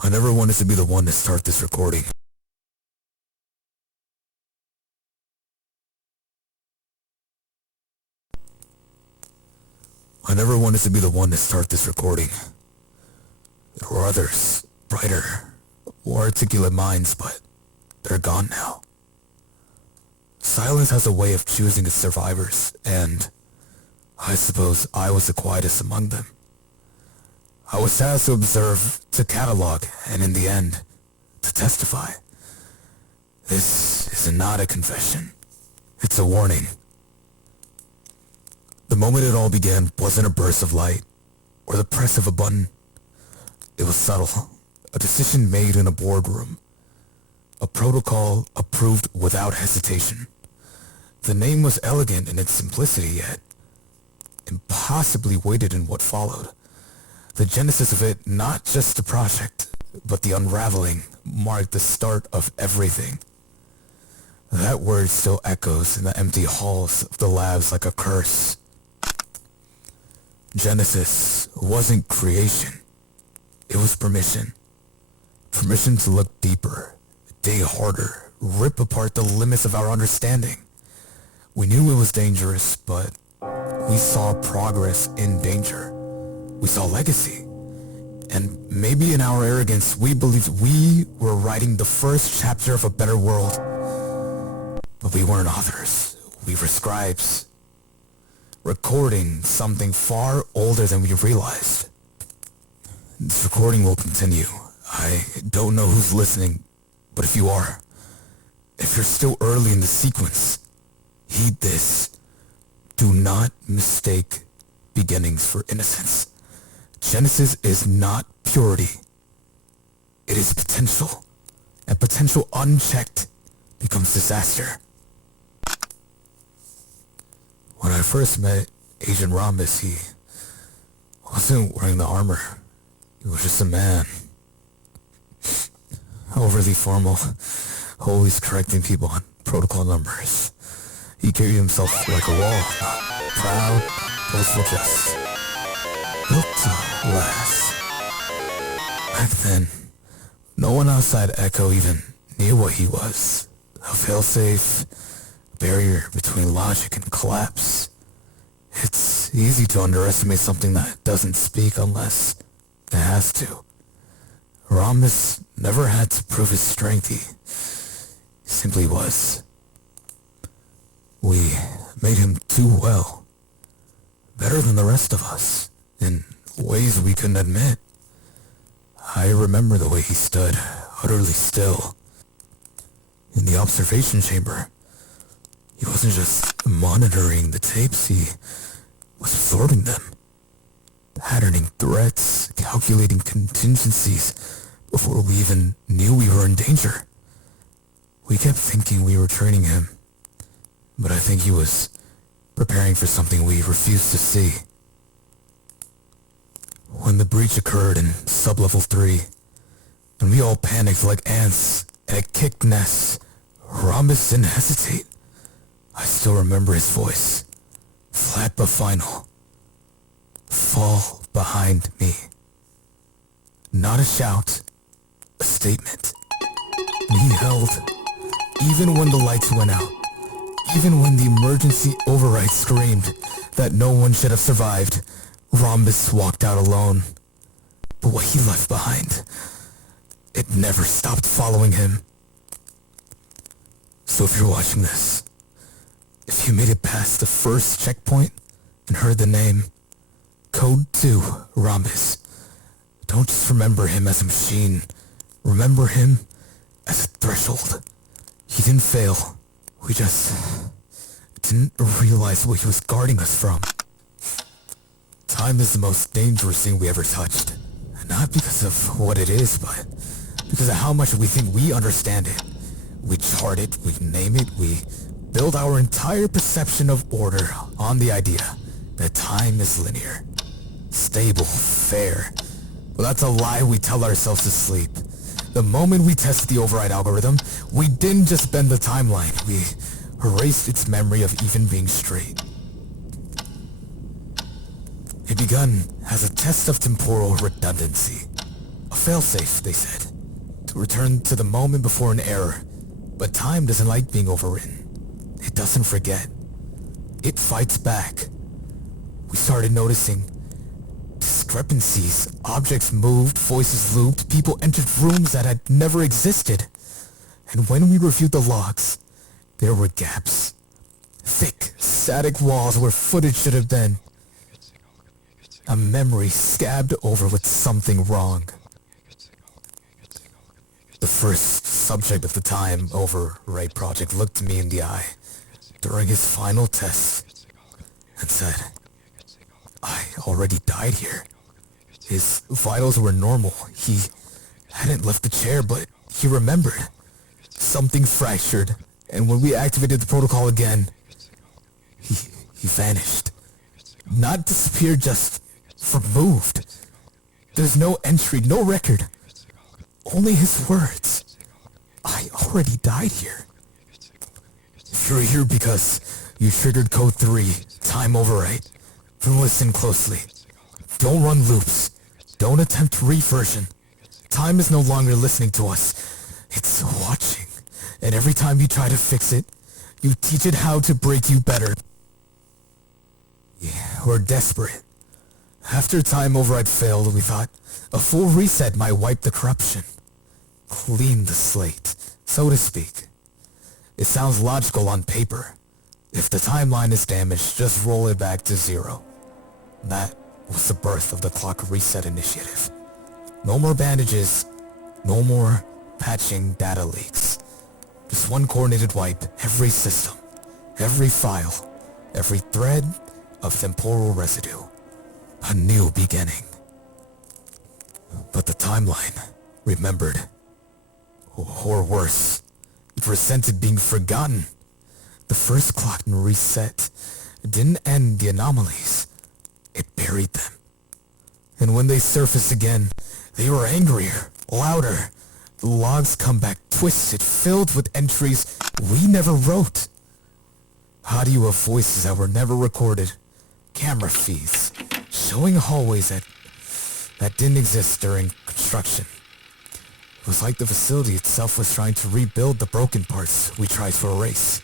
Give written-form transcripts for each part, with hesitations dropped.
I never wanted to be the one to start this recording. I never wanted to be the one to start this recording. There were others, brighter, more articulate minds, but they're gone now. Silence has a way of choosing its survivors, and I suppose I was the quietest among them. I was tasked to observe, to catalog, and in the end, to testify. This is not a confession. It's a warning. The moment it all began wasn't a burst of light, or the press of a button. It was subtle, a decision made in a boardroom, a protocol approved without hesitation. The name was elegant in its simplicity, yet impossibly weighted in what followed. The genesis of it, not just the project, but the unraveling, marked the start of everything. That word still echoes in the empty halls of the labs like a curse. Genesis wasn't creation. It was permission. Permission to look deeper, dig harder, rip apart the limits of our understanding. We knew it was dangerous, but we saw progress in danger. We saw legacy. And maybe in our arrogance, we believed we were writing the first chapter of a better world. But we weren't authors. We were scribes. Recording something far older than we realized. This recording will continue. I don't know who's listening, but if you are, if you're still early in the sequence, heed this. Do not mistake beginnings for innocence. Genesis is not purity. It is potential. And potential unchecked becomes disaster. When I first met Agent Rhombus, he wasn't wearing the armor. He was just a man. Overly formal, always correcting people on protocol numbers. He carried himself like a wall, proud, boastful, just built to last. Back then, no one outside E.C.H.O even knew what he was. A failsafe, barrier between logic and collapse. It's easy to underestimate something that doesn't speak unless it has to. Rhombus never had to prove his strength. He simply was. We made him too well. Better than the rest of us, in ways we couldn't admit. I remember the way he stood, utterly still. In the observation chamber, he wasn't just monitoring the tapes, he was absorbing them. Patterning threats, calculating contingencies before we even knew we were in danger. We kept thinking we were training him, but I think he was preparing for something we refused to see. When the breach occurred in Sublevel 3, and we all panicked like ants at a kicked nest, Rhombus didn't hesitate. I still remember his voice, flat but final. Fall behind me. Not a shout, a statement. And he held, even when the lights went out, even when the emergency override screamed that no one should have survived. Rhombus walked out alone. But what he left behind, it never stopped following him. So if you're watching this, if you made it past the first checkpoint and heard the name, Code 2, Rhombus, don't just remember him as a machine. Remember him as a threshold. He didn't fail. We just didn't realize what he was guarding us from. Time is the most dangerous thing we ever touched. Not because of what it is, but because of how much we think we understand it. We chart it, we name it, we build our entire perception of order on the idea that time is linear, stable, fair. But that's a lie we tell ourselves to sleep. The moment we tested the override algorithm, we didn't just bend the timeline, we erased its memory of even being straight. It began as a test of temporal redundancy, a failsafe, they said, to return to the moment before an error. But time doesn't like being overwritten. It doesn't forget. It fights back. We started noticing discrepancies. Objects moved, voices looped, people entered rooms that had never existed. And when we reviewed the logs, there were gaps. Thick, static walls where footage should have been. A memory scabbed over with something wrong. The first subject of the Time Overwrite project looked me in the eye during his final test and said, "I already died here." His vitals were normal. He hadn't left the chair, but he remembered. Something fractured, and when we activated the protocol again, he vanished. Not disappeared, just removed. There's no entry, no record. Only his words. "I already died here." If you're here because you triggered code 3, Time Overwrite, then listen closely. Don't run loops. Don't attempt reversion. Time is no longer listening to us. It's watching. And every time you try to fix it, you teach it how to break you better. Yeah, we're desperate. After Time Override failed, we thought a full reset might wipe the corruption. Clean the slate, so to speak. It sounds logical on paper. If the timeline is damaged, just roll it back to 0. That was the birth of the Clock Reset Initiative. No more bandages, no more patching data leaks. Just one coordinated wipe, every system, every file, every thread of temporal residue. A new beginning. But the timeline remembered. Or worse, it resented being forgotten. The first clock reset didn't end the anomalies. It buried them. And when they surfaced again, they were angrier, louder. The logs come back twisted, filled with entries we never wrote. Audio of voices that were never recorded. Camera feeds, showing hallways that didn't exist during construction. It was like the facility itself was trying to rebuild the broken parts we tried to erase.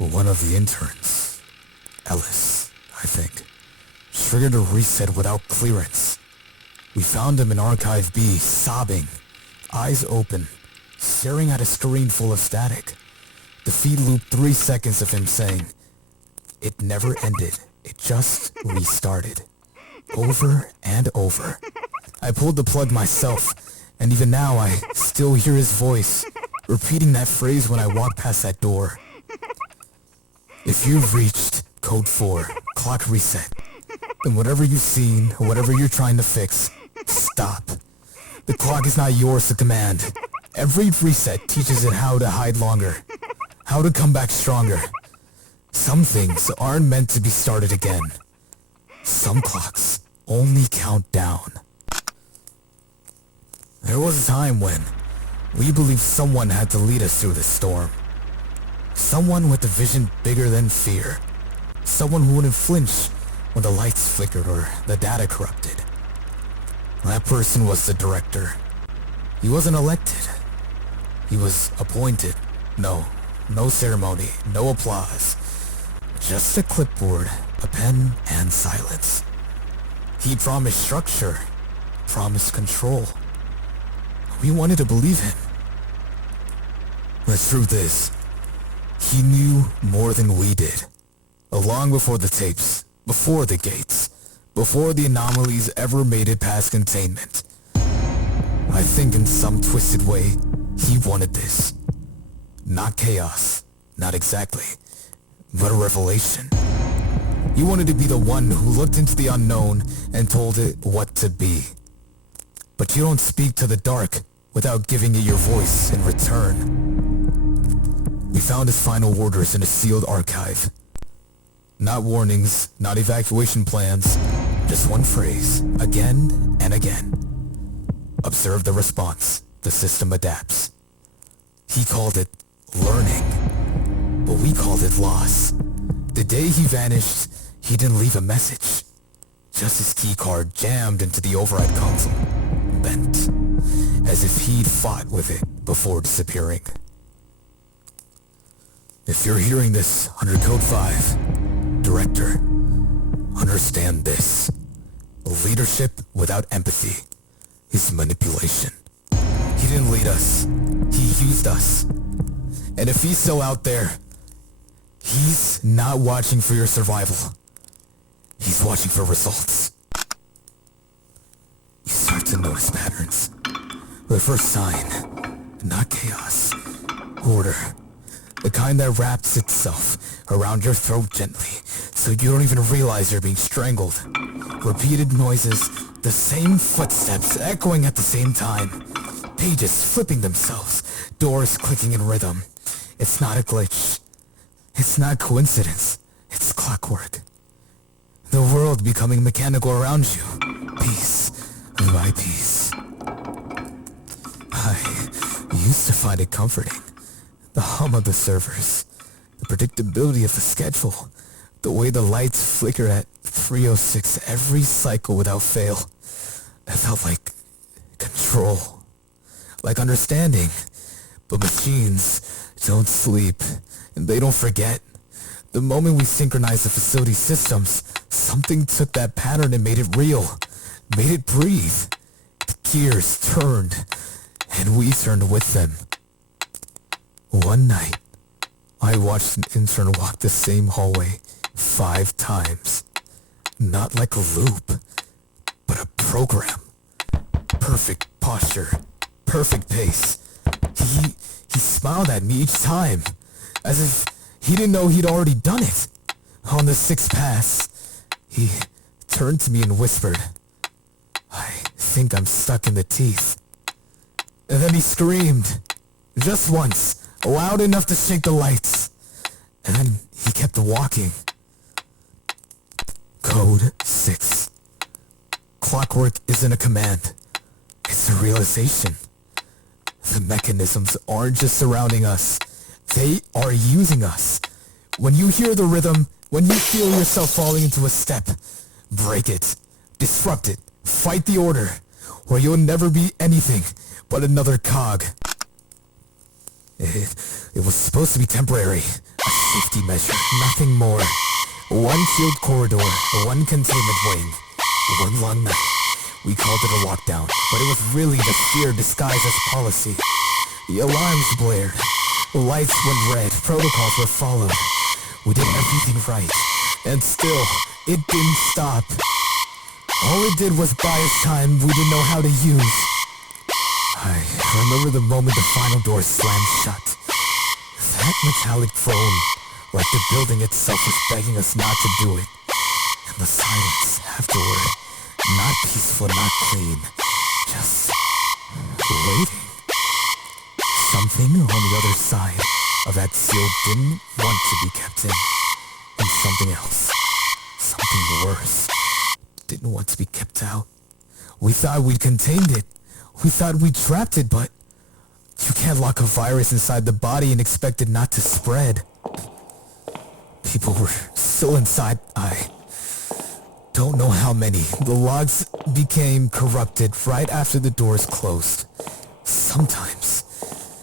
Well, one of the interns, Ellis, I think, triggered a reset without clearance. We found him in Archive B, sobbing, eyes open, staring at a screen full of static. The feed looped 3 seconds of him saying, "It never ended, it just restarted." Over and over. I pulled the plug myself, and even now I still hear his voice, repeating that phrase when I walk past that door. If you've reached Code 4, Clock Reset, then whatever you've seen, or whatever you're trying to fix, stop. The clock is not yours to command. Every reset teaches it how to hide longer, how to come back stronger. Some things aren't meant to be started again. Some clocks only count down. There was a time when we believed someone had to lead us through this storm. Someone with a vision bigger than fear. Someone who wouldn't flinch when the lights flickered or the data corrupted. That person was the director. He wasn't elected. He was appointed. No ceremony, no applause. Just a clipboard, a pen, and silence. He promised structure, promised control. We wanted to believe him. The truth is, he knew more than we did. Long before the tapes, before the gates, before the anomalies ever made it past containment. I think in some twisted way, he wanted this. Not chaos, not exactly, but a revelation. He wanted to be the one who looked into the unknown and told it what to be. But you don't speak to the dark without giving it your voice in return. We found his final orders in a sealed archive. Not warnings, not evacuation plans, just one phrase, again and again. Observe the response, the system adapts. He called it learning, but we called it loss. The day he vanished, he didn't leave a message, just his keycard jammed into the override console, bent, as if he'd fought with it before disappearing. If you're hearing this under Code 5, Director, understand this. Leadership without empathy is manipulation. He didn't lead us. He used us. And if he's still out there, he's not watching for your survival. He's watching for results. You start to notice patterns. The first sign, not chaos, order. The kind that wraps itself around your throat gently, so you don't even realize you're being strangled. Repeated noises, the same footsteps echoing at the same time. Pages flipping themselves, doors clicking in rhythm. It's not a glitch. It's not coincidence. It's clockwork. The world becoming mechanical around you, piece by piece. I used to find it comforting. The hum of the servers, the predictability of the schedule, the way the lights flicker at 3:06 every cycle without fail. It felt like control, like understanding. But machines don't sleep, and they don't forget. The moment we synchronized the facility systems, something took that pattern and made it real, made it breathe. The gears turned, and we turned with them. One night, I watched an intern walk the same hallway 5 times. Not like a loop, but a program. Perfect posture, perfect pace. He smiled at me each time, as if he didn't know he'd already done it. On the 6th pass, he turned to me and whispered, "I think I'm stuck in the teeth." And then he screamed, just once, loud enough to shake the lights. And then he kept walking. Code 6. Clockwork isn't a command. It's a realization. The mechanisms aren't just surrounding us. They are using us. When you hear the rhythm, when you feel yourself falling into a step, break it, disrupt it, fight the order, or you'll never be anything but another cog. It was supposed to be temporary, a safety measure, nothing more. One sealed corridor, one containment wing, one long night. We called it a lockdown, but it was really the fear disguised as policy. The alarms blared, the lights went red, protocols were followed. We did everything right, and still, it didn't stop. All it did was buy us time we didn't know how to use. I remember the moment the final door slammed shut. That metallic groan, like the building itself was begging us not to do it. And the silence afterward, not peaceful, not clean, just waiting. Something on the other side of that seal didn't want to be kept in. And something else, something worse, didn't want to be kept out. We thought we'd contained it. We thought we trapped it, but you can't lock a virus inside the body and expect it not to spread. People were still inside. I don't know how many. The logs became corrupted right after the doors closed. Sometimes,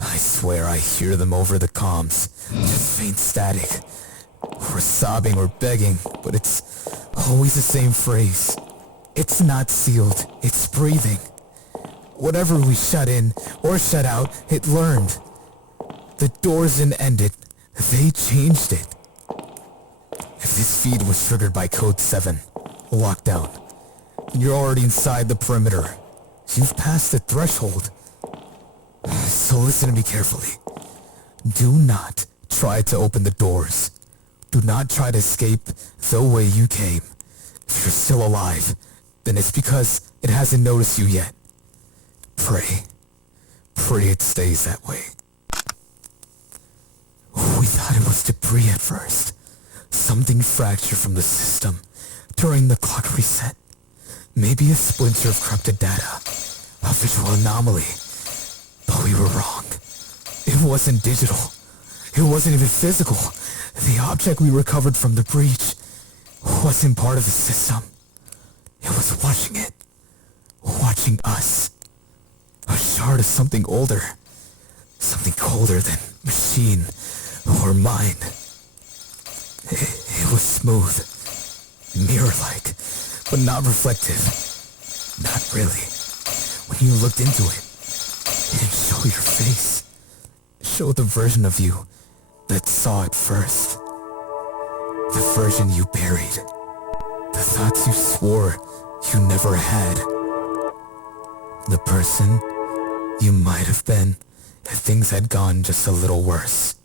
I swear I hear them over the comms. Just faint static. Or sobbing or begging, but it's always the same phrase. It's not sealed. It's breathing. Whatever we shut in or shut out, it learned. The doors didn't end it. They changed it. If this feed was triggered by Code 7, lockdown, you're already inside the perimeter. You've passed the threshold. So listen to me carefully. Do not try to open the doors. Do not try to escape the way you came. If you're still alive, then it's because it hasn't noticed you yet. Pray. Pray it stays that way. We thought it was debris at first. Something fractured from the system during the clock reset. Maybe a splinter of corrupted data. A visual anomaly. But we were wrong. It wasn't digital. It wasn't even physical. The object we recovered from the breach wasn't part of the system. It was watching it. Watching us. A shard of something older. Something colder than machine or mind. It was smooth. Mirror-like. But not reflective. Not really. When you looked into it, it didn't show your face. It showed the version of you that saw it first. The version you buried. The thoughts you swore you never had. The person you might have been if things had gone just a little worse.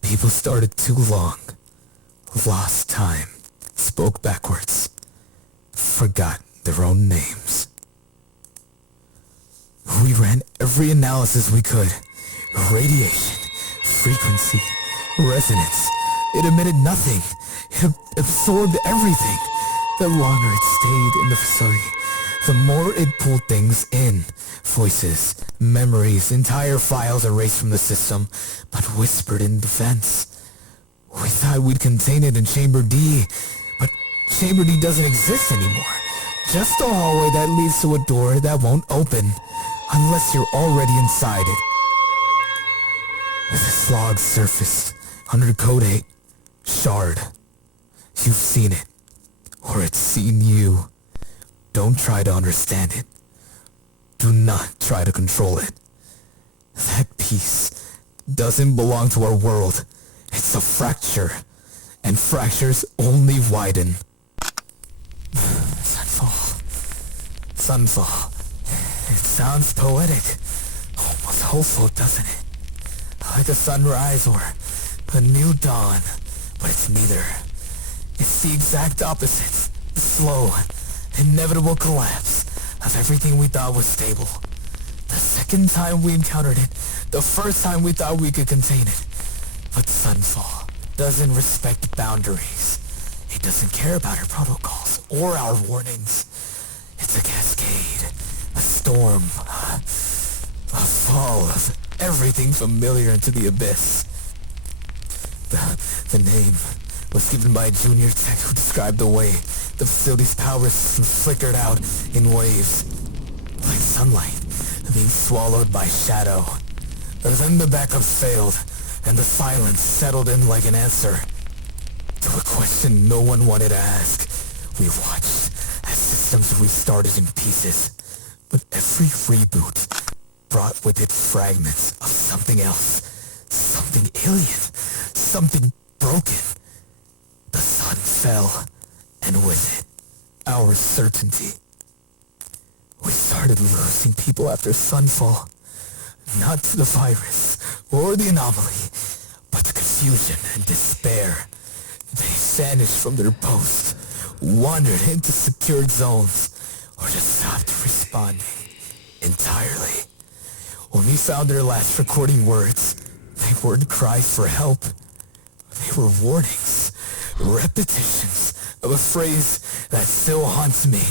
People started too long. Lost time. Spoke backwards. Forgot their own names. We ran every analysis we could. Radiation, frequency, resonance. It emitted nothing. It absorbed everything. The longer it stayed in the facility, the more it pulled things in. Voices, memories, entire files erased from the system, but whispered in defense. We thought we'd contain it in Chamber D, but Chamber D doesn't exist anymore. Just a hallway that leads to a door that won't open, unless you're already inside it. This log surfaced under Code 8. Shard. You've seen it. Or it's seen you. Don't try to understand it. Do not try to control it. That piece doesn't belong to our world. It's a fracture. And fractures only widen. Sunfall. It sounds poetic. Almost hopeful, doesn't it? Like a sunrise or a new dawn. But it's neither. It's the exact opposite. The slow, inevitable collapse of everything we thought was stable. The second time we encountered it, the first time we thought we could contain it. But Sunfall doesn't respect boundaries. It doesn't care about our protocols or our warnings. It's a cascade, a storm, a fall of everything familiar into the abyss. The name was given by a junior tech who described the way the facility's power systems flickered out in waves, like sunlight being swallowed by shadow. Then the backups failed, and the silence settled in like an answer to a question no one wanted to ask. We watched as systems restarted in pieces, but every reboot brought with it fragments of something else, something alien, something broken. The sun fell, and with it, our certainty. We started losing people after Sunfall, not to the virus or the anomaly, but to confusion and despair. They vanished from their posts, wandered into secured zones, or just stopped responding entirely. When we found their last recording words, they weren't cries for help. They were warnings, repetitions of a phrase that still haunts me.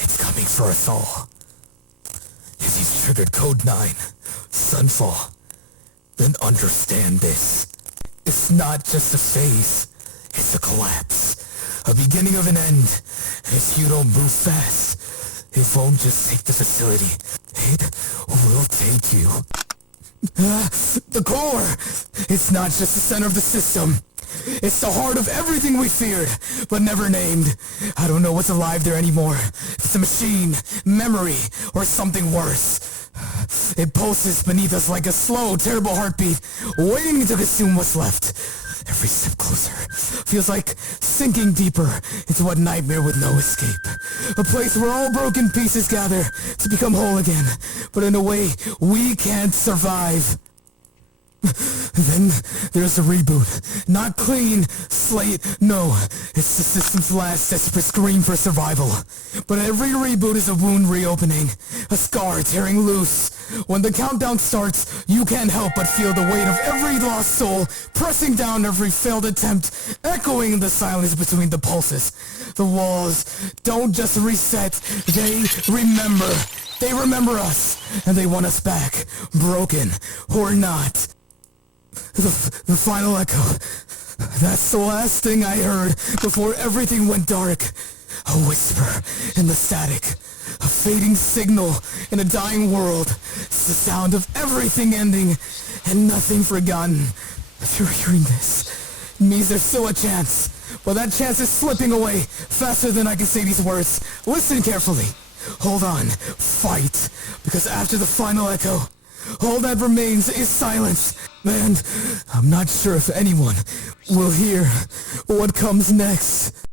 It's coming for us all. If you've triggered Code 9, Sunfall, then understand this. It's not just a phase, it's a collapse. A beginning of an end. If you don't move fast, it won't just take the facility. It will take you. The core! It's not just the center of the system. It's the heart of everything we feared, but never named. I don't know what's alive there anymore. If it's a machine, memory, or something worse. It pulses beneath us like a slow, terrible heartbeat, waiting to consume what's left. Every step closer feels like sinking deeper into a nightmare with no escape. A place where all broken pieces gather to become whole again, but in a way we can't survive. Then there's a reboot. Not clean slate, no. It's the system's last desperate scream for survival. But every reboot is a wound reopening, a scar tearing loose. When the countdown starts, you can't help but feel the weight of every lost soul pressing down every failed attempt, echoing in the silence between the pulses. The walls don't just reset, they remember. They remember us, and they want us back, broken or not. The final echo. That's the last thing I heard before everything went dark. A whisper in the static. A fading signal in a dying world. It's the sound of everything ending and nothing forgotten. If you're hearing this, it means there's still a chance. But that chance is slipping away faster than I can say these words. Listen carefully. Hold on. Fight. Because after the final echo, all that remains is silence. And I'm not sure if anyone will hear what comes next.